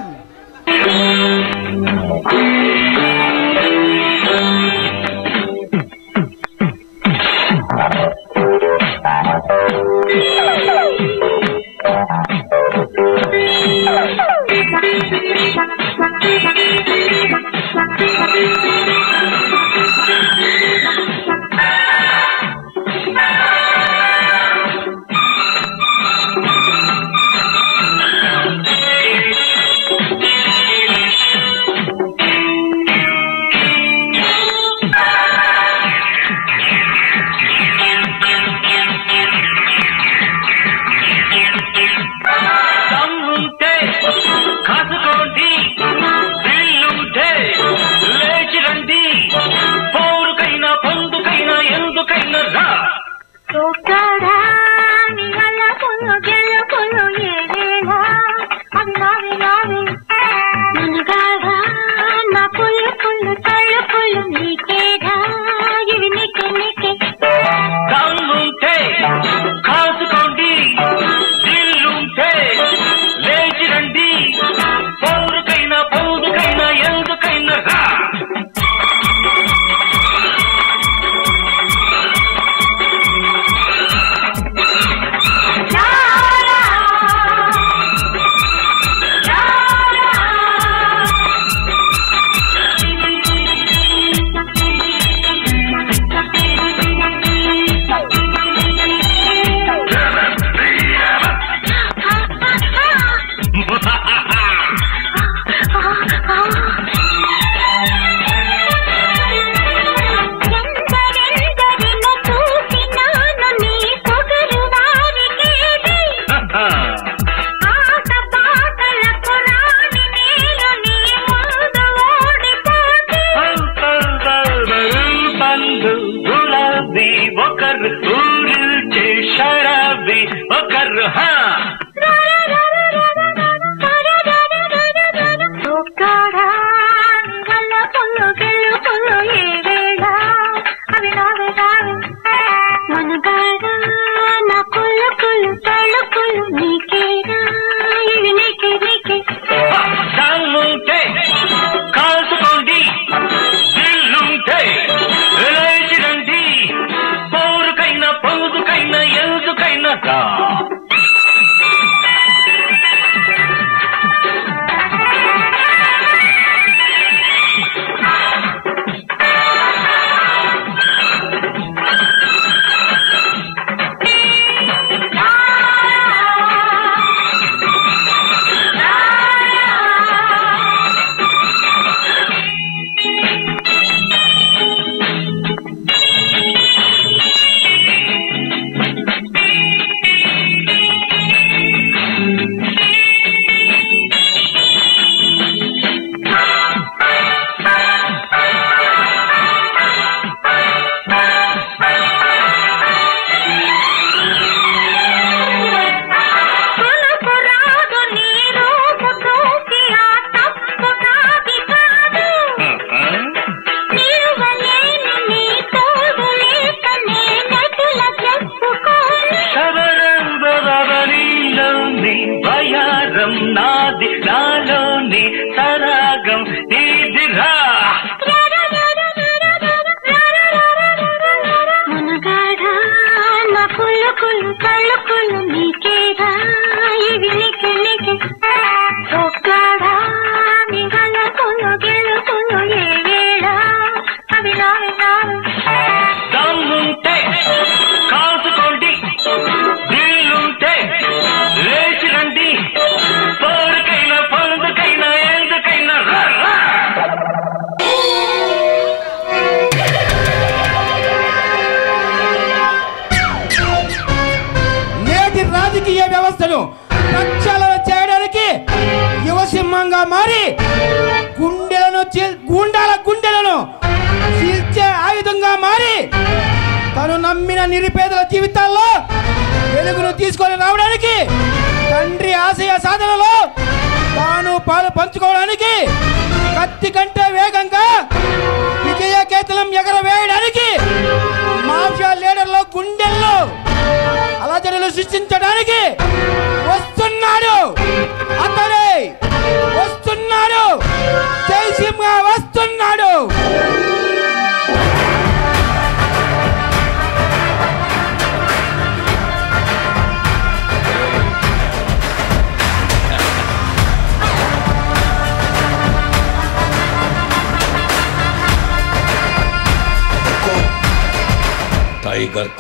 దమ్ముంటే కాసుకోండి, వీలుంటే లేచి రండి, పోరుకైనా పొందుకైనా ఎందుకైనా రా. నేటి రాజకీయ వ్యవస్థను ప్రక్షాళన చేయడానికి యువసింహంగా మారి గుండాల గుండెలను చీల్చే ఆయుధంగా మారి తను నమ్మిన నిరుపేదల జీవితాల్లో వెలుగును తీసుకొని రావడానికి, తండ్రి ఆశయ సాధనలో తాను పాలు పంచుకోవడానికి, కత్తి కంటే వేగంగా విజయ కేతనం ఎగరవేయడానికి, మాఫియా లీడర్ల గుండెల్లో అలజడులు సృష్టించడానికి వస్తున్నాడు. అతడే వస్తున్నాడు. జయసింహ వస్తున్నాడు. టైగర్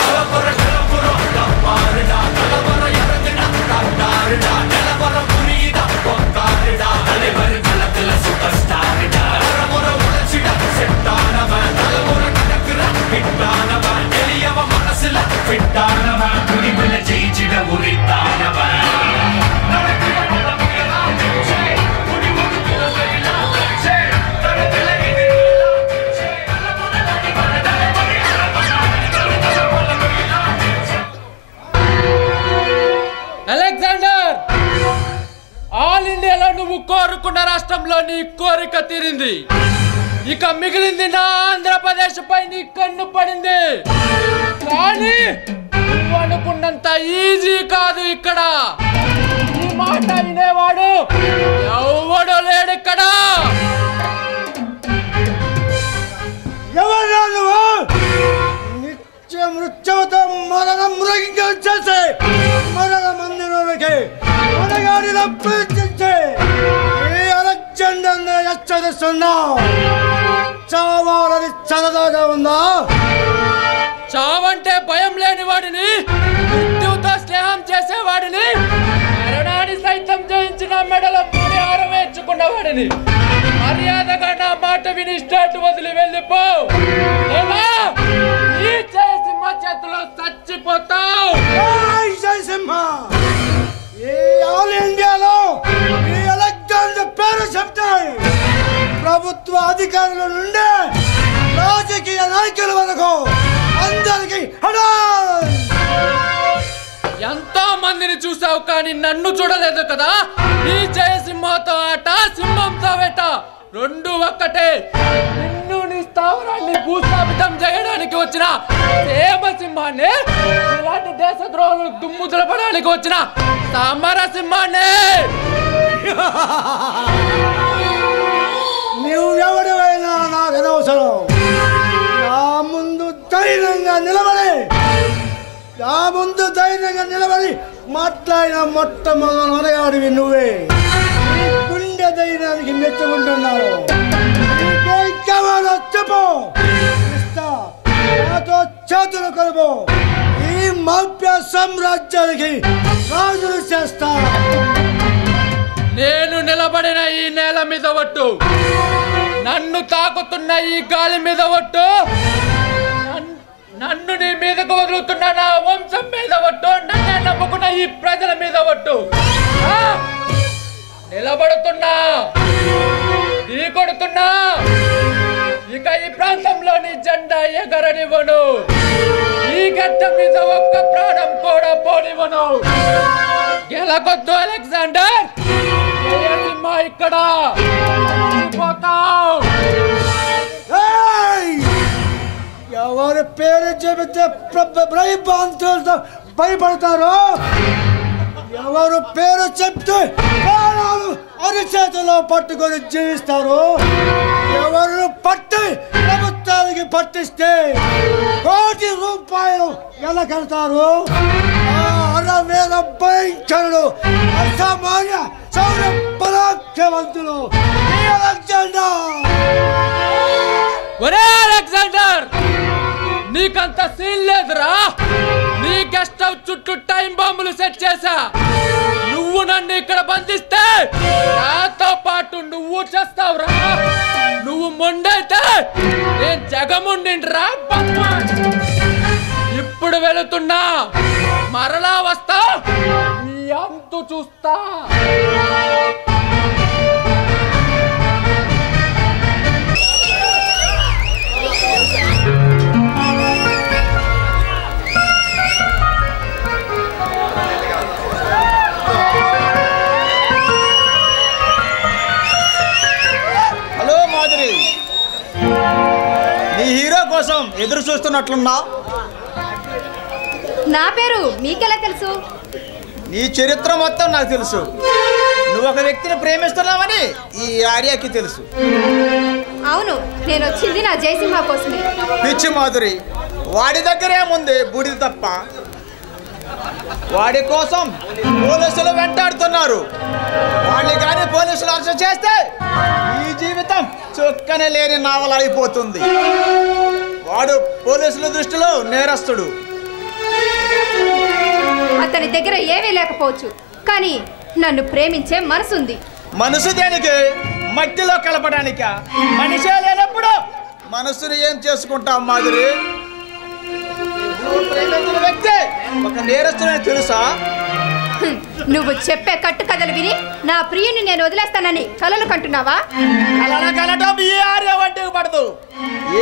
అలెగ్జాండర్, ఆల్ ఇండియాలో నువ్వు కోరుకున్న రాష్ట్రంలో నీ కోరిక తీరింది. ఇక మిగిలింది నా ఆంధ్రప్రదేశ్ పై నీ కన్ను పడింది. కానీ నువ్వు అనుకున్నంత ఈజీ కాదు ఇక్కడ. ఈ మాట వినేవాడు ఎవడో లేడు ఇక్కడ. ఎవరు నువ్వు? నిత్య మృత్యువుతో మరణ మృగించేసే మరణ మందిరానికి మనగాడిన పూజించే ఈ అలెగ్జాండర్ హెచ్చరిస్తున్నావు. చావాలని చదదాగా ఉందా? చావంటే భయం లేని వాడిని, మృత్యువుతో స్నేహం చేసేవాడిని, మరణాన్ని సైతం జయించిన మెడల పరిహారం వేర్చుకున్న వాడిని. మర్యాదగా నా మాట విని స్టేట్ వదిలి వెళ్ళిపో. ఈ జయసింహ చేతిలో చచ్చిపోతావు. జయసింహ, ఈ ఆల్ ఇండియాలో ఈ అలెగ్జాండర్ పేరు చెప్తాయి. ప్రభుత్వ అధికారుల నుండి రాజకీయ నాయకుల వరకు అందరికి ఎంతో మందిని చూసావు కానీ నన్ను చూడలేదు కదా. ఈ జయసింహతో ఆట, సింహంతో వేట రెండు ఒక్కటే. నిన్ను నీ స్థావరాన్ని భూస్థాపితం చేయడానికి వచ్చిన హేమసింహాన్ని, ఇలాంటి దేశద్రోహులు దుమ్ము దులపడానికి వచ్చిన సమరసింహాన్ని. నువ్వెవడివైనా నాకు అనవసరం. నా ముందు ధైర్యంగా నిలబడి మాట్లాడిన మొట్టమొదటి మొదగాడివి నువ్వే. నీ గుండె ధైర్యానికి మెచ్చుకుంటున్నాను. చెప్పు, నాతో చేతులు కలుపు. ఈ మాఫియా సామ్రాజ్యానికి రాజులు చేస్తా. నేను నిలబడిన ఈ నేల మీద ఒట్టు, నన్ను తాకుతున్న ఈ గాలి మీద ఒట్టు, నన్ను నీ మీదకు వదులుతున్న నా వంశం మీద ఒట్టు, నన్నే నమ్ముకున్న ఈ ప్రజల మీద ఒట్టు. నిలబడుతున్నా, ఢీ కొడుతున్నా. ఇక ఈ ప్రాంతంలోని జెండా ఎగరనివ్వను. ఈ గడ్డ మీద ఒక్క ప్రాణం కూడా పోనివ్వను. గెలకొద్దు అలెగ్జాండర్. జయసింహ ఇక్కడ చచ్చిపోతావు. ఎవరి పేరు చెబితే భయభ్రాంతులతో భయపడతారో, ఎవరు పేరు చెప్తే ప్రాణాలు అరిచేతిలో పట్టుకొని జీవిస్తారు, ఎవరు పట్టి ప్రభుత్వానికి పట్టిస్తే కోటి రూపాయలు వెనకడతారు. అరవేల భయంకరుడు, అసామాన్య సౌర పరాక్రమంతులు ఒరే అలెగ్జాండర్, నీకంత సీన్ లేదురా. నీ గెస్ట్ హౌస్ చుట్టూ టైం బాంబులు సెట్ చేశా. నువ్వు నన్ను ఇక్కడ బంధిస్తే నాతో పాటు నువ్వు చేస్తావురా. నువ్వు మొండైతే నేను జగముండిరా. ఇప్పుడు వెళుతున్నా, మరలా వస్తా, నీ అంతు చూస్తా. హలో మాధురి, నీ హీరో కోసం ఎదురు చూస్తున్నట్లున్నా. నా పేరు మీకెలా తెలుసు? నీ చరిత్ర మొత్తం నాకు తెలుసు. నువ్వు ఒక వ్యక్తిని ప్రేమిస్తున్నావని ఈ ఆర్యాకి తెలుసు. అవును, నేను వచ్చింది నా జయసింహ కోసమే. పిచ్చి మాధురి, వాడి దగ్గరే ముందే బూడిద తప్ప. వాడి కోసం పోలీసులు వెంటాడుతున్నారు. వాడిని కానీ పోలీసులు అరెస్ట్ చేస్తే ఈ జీవితం చొక్కనే లేని నావల అయిపోతుంది. వాడు పోలీసుల దృష్టిలో నేరస్తుడు. అతని దగ్గర ఏమీ లేకపోవచ్చు, కానీ నన్ను ప్రేమించే మనసుంది. మనసు దేనికి? మట్టిలో కలపడానిక? మనిషే లేనప్పుడు మనసుని ఏం చేసుకుంటాం మాధురి? ప్రేమించిన వ్యక్తి ఒక నేరస్తునే తెలుసా? నువ్వు చెప్పే కట్టు కథలు విని నా ప్రియుని నేను వదిలేస్తానని కలలు కంటున్నావా? కలలు కనటం ఈ ఆర్య వంటికి పడదు.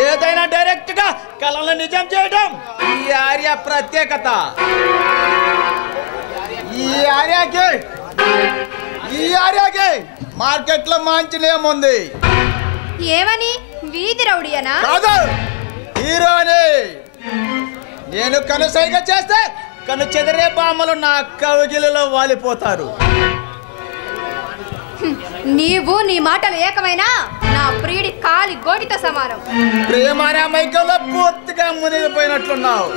ఏదైనా డైరెక్ట్ గా కళలను నిజం చేయడం ఈ ఆర్య ప్రత్యేకత. ఈ ఆర్యకి మార్కెట్ లో మంచి నేమ్ ఉంది. ఏమని? వీధి రౌడియనా? కాదు, హీరోని. నేను కనుసైగ చేస్తే కను చెదిరే బామ్మలు నా కవిగిలిలో వాలిపోతారు. నీవు నీ మాటలు ఏకమైనా నా ప్రియుడి కాలి గోటితో సమానం. ప్రేమ అనే మైకంలో పూర్తిగా మునిగిపోయినట్లున్నావు.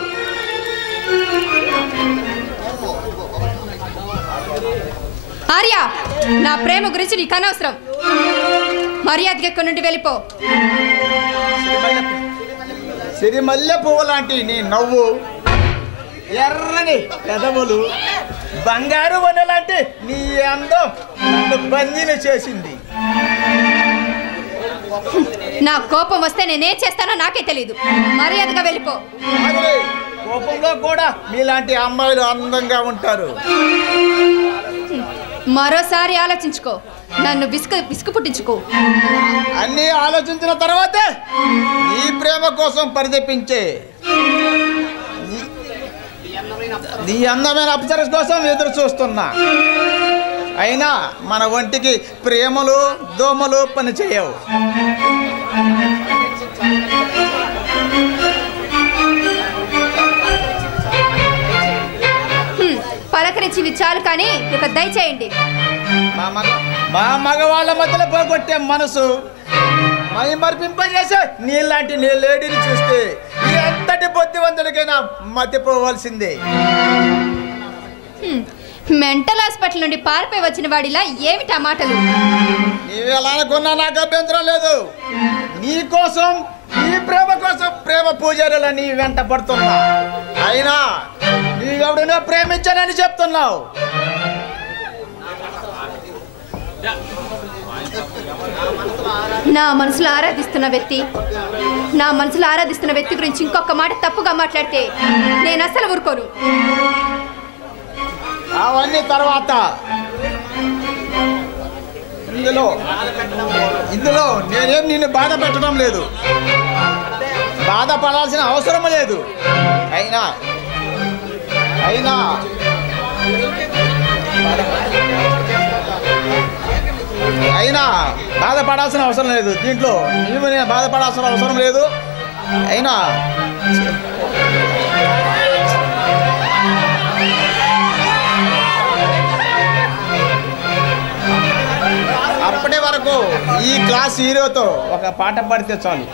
ఆర్య, నా ప్రేమ గురించి నీకు అనవసరం. మర్యాదగా ఎక్కడి నుండి వెళ్ళిపో. సిరిమల్లె పువ్వు లాంటి నీ నవ్వు, ఎర్రని పెదవులు, బంగారు వన్నె లాంటి నీ అందం నన్ను బందీని చేసింది. నా కోపం వస్తే నేనేం చేస్తానో నాకే తెలీదు. మర్యాదగా వెళ్ళిపో. కోపంలో కూడా మీలాంటి అమ్మాయిలు అందంగా ఉంటారు. మరోసారి ఆలోచించుకో, నన్ను విసుగు పుట్టించుకో. అన్నీ ఆలోచించిన తర్వాతే నీ ప్రేమ కోసం పరితపించే నీ అందమైన అప్సరస్ కోసం ఎదురు చూస్తున్నా. అయినా మన ఒంటికి ప్రేమలు దోమలు పని చేయవు. పలకరించింది చాలు, కానీ ఇక దయచేయండి. మా మగవాళ్ళ మధ్యలో పోగొట్టే మనసు మై మరిపింపజేసే నీలాంటి నీ లేడీని చూస్తే ఎంతటి బుద్ధివంతుడికైనా మతిపోవాల్సిందే. మెంటల్ హాస్పిటల్ నుండి పారిపోయి వచ్చిన వాడిలా ఏమిటా మాటలు? నీవు ఎలా అనుకున్నా నాకు అభ్యంతరం లేదు. నీ కోసం, నీ ప్రేమ కోసం ప్రేమ పూజారులని వెంట పడుతున్నా. అయినా నీవెవడనో ప్రేమించానని చెప్తున్నావు. నా మనసులో ఆరాధిస్తున్న వ్యక్తి గురించి ఇంకొక మాట తప్పుగా మాట్లాడితే నేను అసలు ఊరుకోను. అవన్నీ తర్వాత. ఇందులో నేనేం నిన్ను బాధ పెట్టడం లేదు, బాధపడాల్సిన అవసరం లేదు. అయినా బాధపడాల్సిన అవసరం లేదు. దీంట్లో నీవు నేను బాధపడాల్సిన అవసరం లేదు. అయినా అప్పటి వరకు ఈ క్లాస్ హీరోతో ఒక పాట పాడితే చాలు.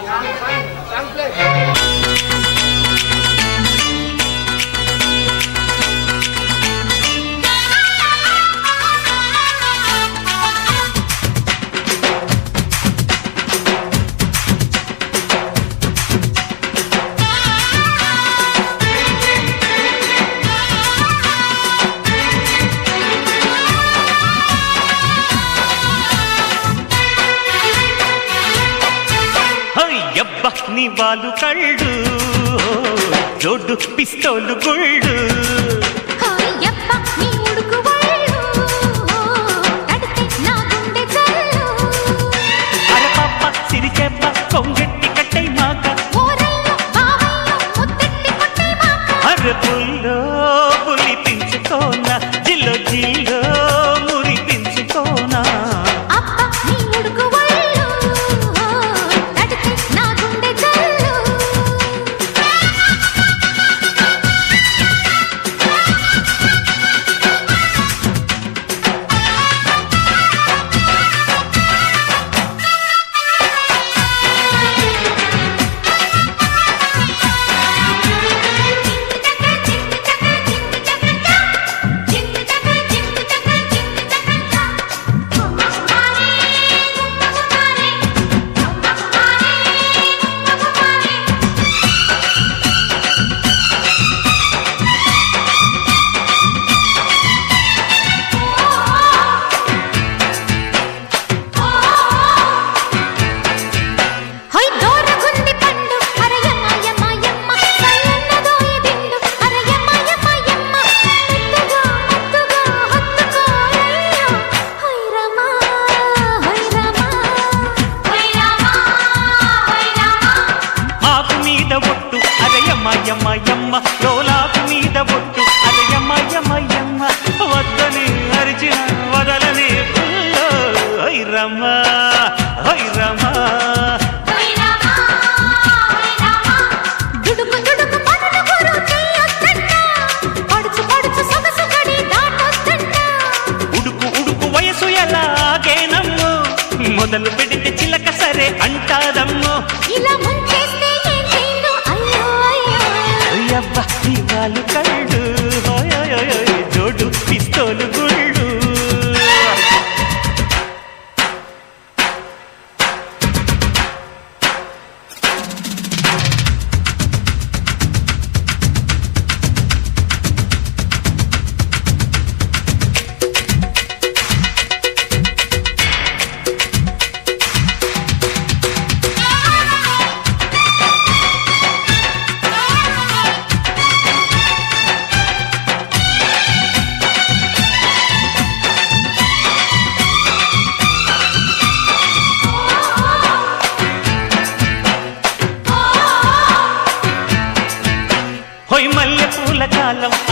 బాలు కళ్ళు జోడు పిస్తోలు గుళ్ళు అరపప్ప సిరిచెప్ప కొంగెట్టి కట్టై మాక అరపుల్లో పులి పెంచుకోనా జిల్లో జిల్లో మురి పెంచుకోనా మొదలు పెడితే చిలక సరే అంటాదమ్మో ఇలా ముంచేస్తే ఏం చేయను అయ్యో అయ్యో అబ్బా ఇవాలు కళ్ళు జోడు పిస్తోలు గుళ్ళు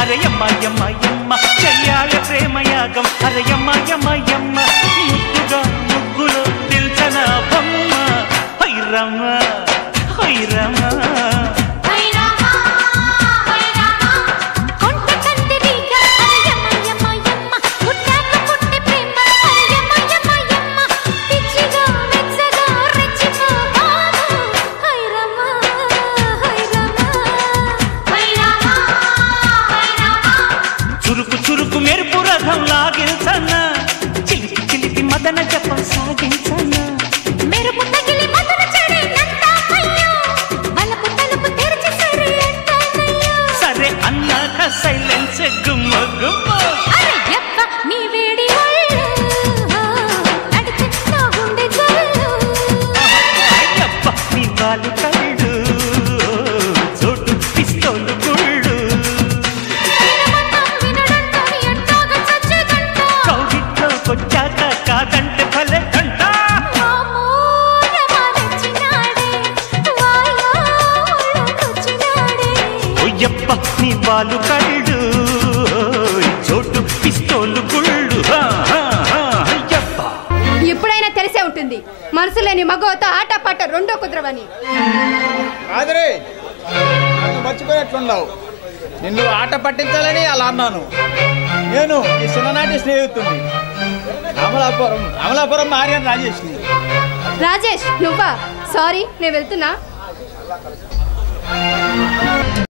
అరయమ్మ చెయ్యాల ప్రేమయాగం అరయమ్మ ముద్దుగా ముగ్గులో నిల్చన బొమ్మ హైరమ్మ హైరమ్మ చురుకు మెరుపు రథం లాగించన్న చిలిపి చిలిపి మదన జపం సాగించన్న మెరుపు తగిలి మదన చెడేనంటామయ్యో బలపు తలుపు తెరిచి సరే అంటానయ్యో సరే అన్నాక సైలెన్స్ గుమ్మ గుమ్మ అరే యప్ప నీ వేడి ఒళ్ళు నడిచి నా గుండె జల్లు యప్ప నీ బాలు కళ్ళు జోడు పిస్తోలు గుళ్ళు కొచ్చాక కాదంటే భలే గంట ఓయప్ప నీ బాలు కళ్ళు చోటు పిస్తోలు గుళ్ళు ఎప్పుడైనా తెలిసే ఉంటుంది మనసు లేని మగవతో ఆటపాట రెండో కుదరవని కాదురే నన్ను మర్చిపోయినట్లున్నావు నిన్ను ఆట పట్టించాలని అలా అన్నాను నేను ఈ చిన్ననాటి స్నేహితుడిని అమలాపురం ఆర్యన్ రాజేష్ నువ్వా సారీ నేను వెళ్తున్నా